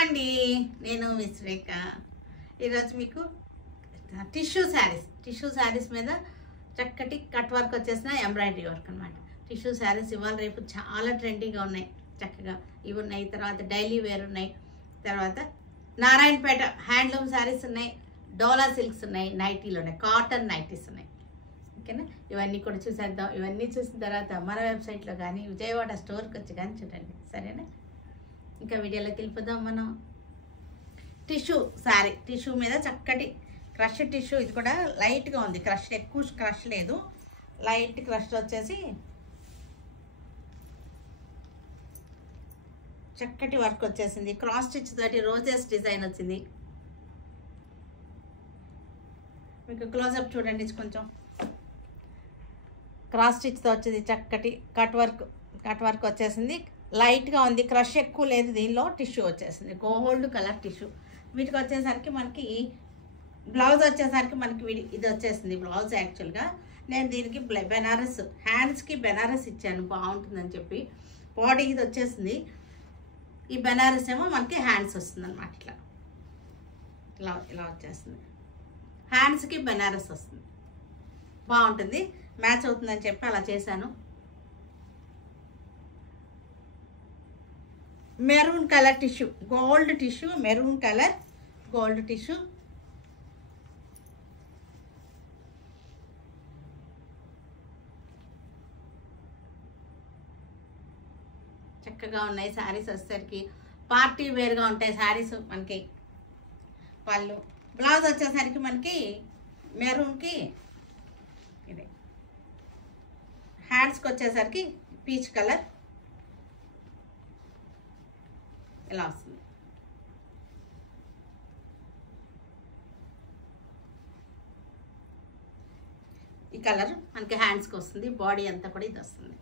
అండి, నేను మిస్ రేఖ. ఈరోజు మీకు టిష్యూ శారీస్ మీద చక్కటి కట్ వర్క్ వచ్చేసిన ఎంబ్రాయిడరీ వర్క్ అనమాట. టిష్యూ శారీస్ ఇవాళ రేపు చాలా ట్రెండీగా ఉన్నాయి. చక్కగా ఇవి ఉన్నాయి, తర్వాత డైలీ వేర్ ఉన్నాయి, తర్వాత నారాయణపేట హ్యాండ్లూమ్ శారీస్ ఉన్నాయి, డోలా సిల్క్స్ ఉన్నాయి, నైటీలు ఉన్నాయి, కాటన్ నైటీస్ ఉన్నాయి. ఓకేనా, ఇవన్నీ కూడా చూసేద్దాం. ఇవన్నీ చూసిన తర్వాత మన వెబ్సైట్లో కానీ విజయవాడ స్టోర్కి వచ్చి కానీ చూడండి, సరేనా? ఇంకా వీడియోలోకి వెళ్ళిపోదాం. మనం టిష్యూ మీద చక్కటి క్రష్ టిష్యూ. ఇది కూడా లైట్గా ఉంది, ఎక్కువ క్రష్ లేదు, లైట్ క్రష్ వచ్చేసి చక్కటి వర్క్ వచ్చేసింది. క్రాస్ స్టిచ్ తోటి రోజెస్ డిజైన్ వచ్చింది. మీకు క్లోజప్ చూడండి, కొంచెం క్రాస్ స్టిచ్తో వచ్చింది. చక్కటి కట్ వర్క్ వచ్చేసింది. లైట్గా ఉంది, క్రష్ ఎక్కువ లేదు. దీనిలో టిష్యూ వచ్చేసింది, గోల్డ్ కలర్ టిష్యూ. వీటికి వచ్చేసరికి మనకి బ్లౌజ్ వచ్చేసరికి మనకి ఇది వచ్చేసింది బ్లౌజ్. యాక్చువల్గా నేను దీనికి బెనారస్ హ్యాండ్స్కి బెనారస్ ఇచ్చాను, బాగుంటుందని చెప్పి. బాడీ ఇది వచ్చేసింది, ఈ బెనారస్ ఏమో మనకి హ్యాండ్స్ వస్తుంది అనమాట. ఇలా వచ్చేస్తుంది, హ్యాండ్స్కి బెనారస్ వస్తుంది, బాగుంటుంది, మ్యాచ్ అవుతుందని చెప్పి అలా చేశాను. Maroon colour tissue, gold tissue, maroon colour gold tissue. చక్కగా ఉన్నాయి శారీస్. వచ్చేసరికి పార్టీ వేర్గా ఉంటాయి శారీస్. మనకి పళ్ళు, బ్లౌజ్ వచ్చేసరికి మనకి మెరూన్కి, ఇది హ్యాండ్స్కి వచ్చేసరికి పీచ్ కలర్ ఇలా వస్తుంది. ఈ కలర్ మనకి హ్యాండ్స్కి వస్తుంది, బాడీ అంతా కూడా ఇది వస్తుంది.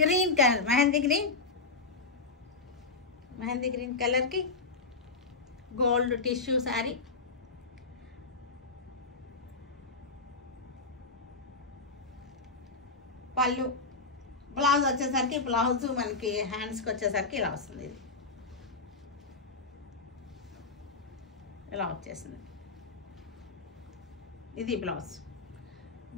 గ్రీన్ కలర్, మెహందీ గ్రీన్ కలర్కి గోల్డ్ టిష్యూ శారీ. పళ్ళు, బ్లౌజ్ వచ్చేసరికి బ్లౌజ్ మనకి హ్యాండ్స్కి వచ్చేసరికి ఇలా వస్తుంది. ఇలా వచ్చేసింది, ఇది బ్లౌజ్.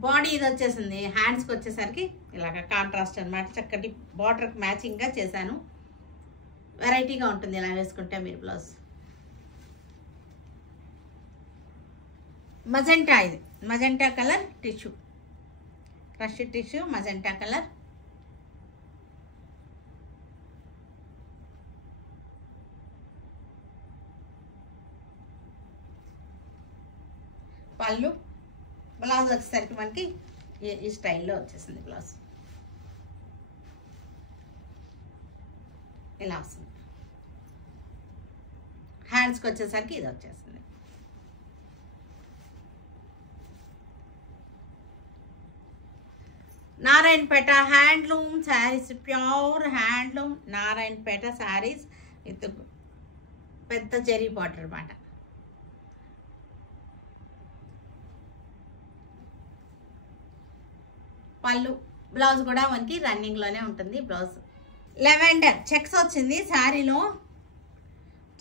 బాడీ ఇది వచ్చేసింది, హ్యాండ్స్కి వచ్చేసరికి ఇలాగ కాంట్రాస్ట్ అనమాట. చక్కటి బార్డర్కి మ్యాచింగ్గా చేశాను. వెరైటీగా ఉంటుంది ఇలా వేసుకుంటే మీరు బ్లౌజ్. మజెంటా, ఇది magenta colour tissue, crush tissue, magenta colour. పళ్ళు, బ్లౌజ్ వచ్చేసరికి మనకి ఈ స్టైల్లో వచ్చేసింది బ్లౌజ్. ఇలా వస్తుంది, హ్యాండ్స్కి వచ్చేసరికి ఇది వచ్చేసింది. Narayanpet handloom saris, pure handloom Narayanpet saris with పెద్ద జరీ బార్డర్ అన్నమాట. పళ్ళు, బ్లౌజ్ కూడా మనకి రన్నింగ్లోనే ఉంటుంది బ్లౌజ్. లెవెండర్ చెక్స్ వచ్చింది శారీలో,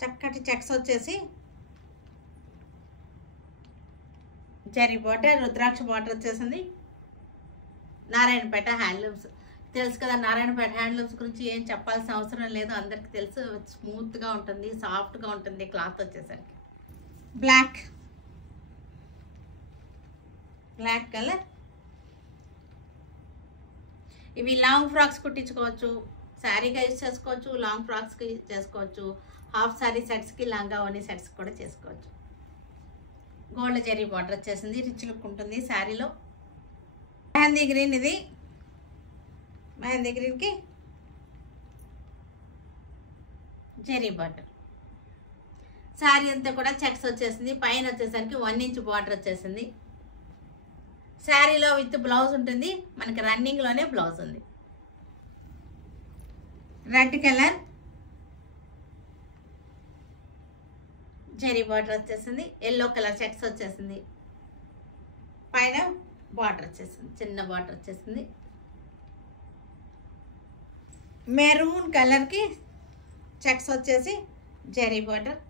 చక్కటి చెక్స్ వచ్చేసి జరీ బార్డర్, రుద్రాక్ష బార్డర్ వచ్చేసింది. నారాయణపేట హ్యాండ్లూమ్స్ తెలుసు కదా, నారాయణపేట హ్యాండ్లూమ్స్ గురించి ఏం చెప్పాల్సిన అవసరం లేదు, అందరికి తెలుసు. స్మూత్గా ఉంటుంది, సాఫ్ట్గా ఉంటుంది క్లాత్ వచ్చేసరికి. Black colour. ఇవి లాంగ్ ఫ్రాక్స్ కుట్టించుకోవచ్చు, శారీగా యూజ్ చేసుకోవచ్చు, లాంగ్ ఫ్రాక్స్కి చేసుకోవచ్చు, హాఫ్ శారీ సెట్స్కి, లంగా ఓనీ సెట్స్ కూడా చేసుకోవచ్చు. గోల్డ్ జరీ బార్డర్ వచ్చేసింది, రిచ్ లుక్ ఉంటుంది శారీలో. మెహందీ గ్రీన్, ఇది మెహందీ గ్రీన్కి జరీ బార్డర్. శారీ అంతా కూడా చెక్స్ వచ్చేసింది, పైన వచ్చేసరికి 1 ఇంచ్ బార్డర్ వచ్చేసింది. శారీలో విత్ బ్లౌజ్ ఉంటుంది, మనకి రన్నింగ్లోనే బ్లౌజ్ ఉంది. రెడ్ కలర్ జరీ బార్డర్ వచ్చేసింది, ఎల్లో కలర్ చెక్స్ వచ్చేసింది, పైన బార్డర్ వచ్చేసింది, చిన్న బార్డర్ వచ్చేసింది. మెరూన్ కలర్కి చెక్స్ వచ్చేసి జెరీ బార్డర్.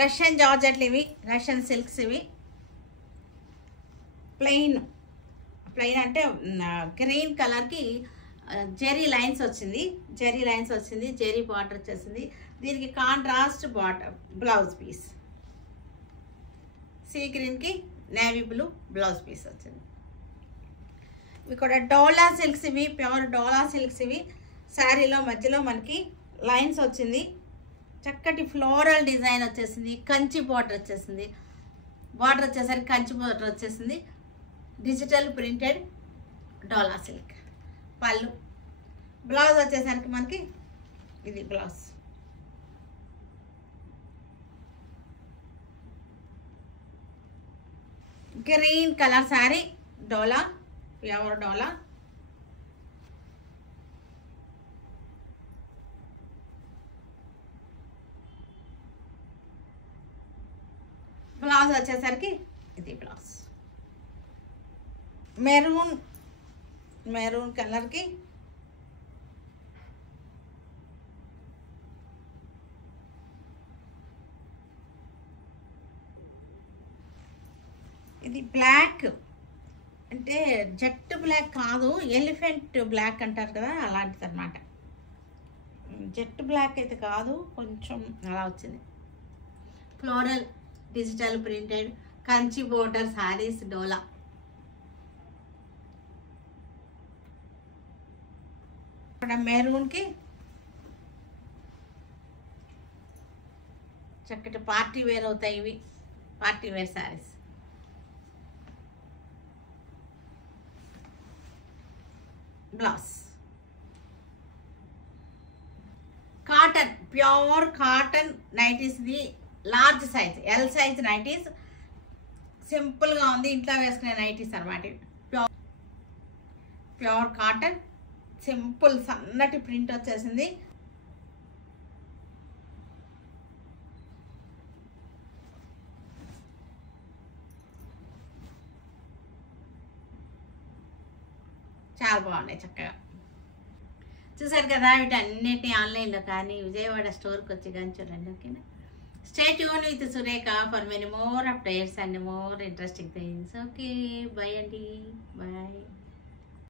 రష్యన్ జార్జెట్లు ఇవి, రష్యన్ సిల్క్స్ ఇవి. ప్లెయిన్ అంటే గ్రీన్ కలర్కి జెరీ లైన్స్ వచ్చింది, జెరీ బార్డర్ వచ్చేసింది. దీనికి contrast border blouse piece. Sea గ్రీన్కి నేవీ బ్లూ బ్లౌజ్ పీస్ వచ్చింది. ఇక్కడ డోలా సిల్క్స్ ఇవి, ప్యూర్ డోలా సిల్క్స్ ఇవి. శారీలో మధ్యలో మనకి లైన్స్ వచ్చింది, చక్కటి ఫ్లోరల్ డిజైన్ వచ్చేసింది, కంచి బార్డర్ వచ్చేసింది. బార్డర్ వచ్చేసరికి కంచి బార్డర్ వచ్చేసింది. డిజిటల్ ప్రింటెడ్ డోలా సిల్క్. పళ్ళు. బ్లౌజ్ వచ్చేసరికి మనకి ఇది బ్లౌజ్. గ్రీన్ కలర్ శారీ, డోలా, ప్యూర్ డోలా. బ్లౌజ్ వచ్చేసరికి ఇది బ్లౌజ్. మెరూన్ కలర్కి ఇది బ్లాక్, అంటే జెట్ బ్లాక్ కాదు, ఎలిఫెంట్ బ్లాక్ అంటారు కదా, అలాంటిది అనమాట. జెట్ బ్లాక్ అయితే కాదు, కొంచెం అలా వచ్చింది. Floral digital printed Kanchi border saris డోలా. ఇక్కడ మెరూన్కి చక్కటి పార్టీ వేర్ అవుతాయి ఇవి, party wear saris. Blouse. Cotton, pure cotton నైటీస్ది large size, L size nighties. సింపుల్గా ఉంది, ఇంట్లో వేసుకునే నైటీస్ అనమాట. ప్యూర్ కాటన్, సింపుల్ సన్నటి ప్రింట్ వచ్చేసింది. చాలా బాగున్నాయి, చక్కగా చూసారు కదా. వీటన్నిటిని ఆన్లైన్లో కానీ విజయవాడ స్టోర్కి వచ్చి కానీ చూడండి. ఓకేనా? Stay tune with Surekha for many more updates and more interesting things. Okay, bye అండి, బాయ్.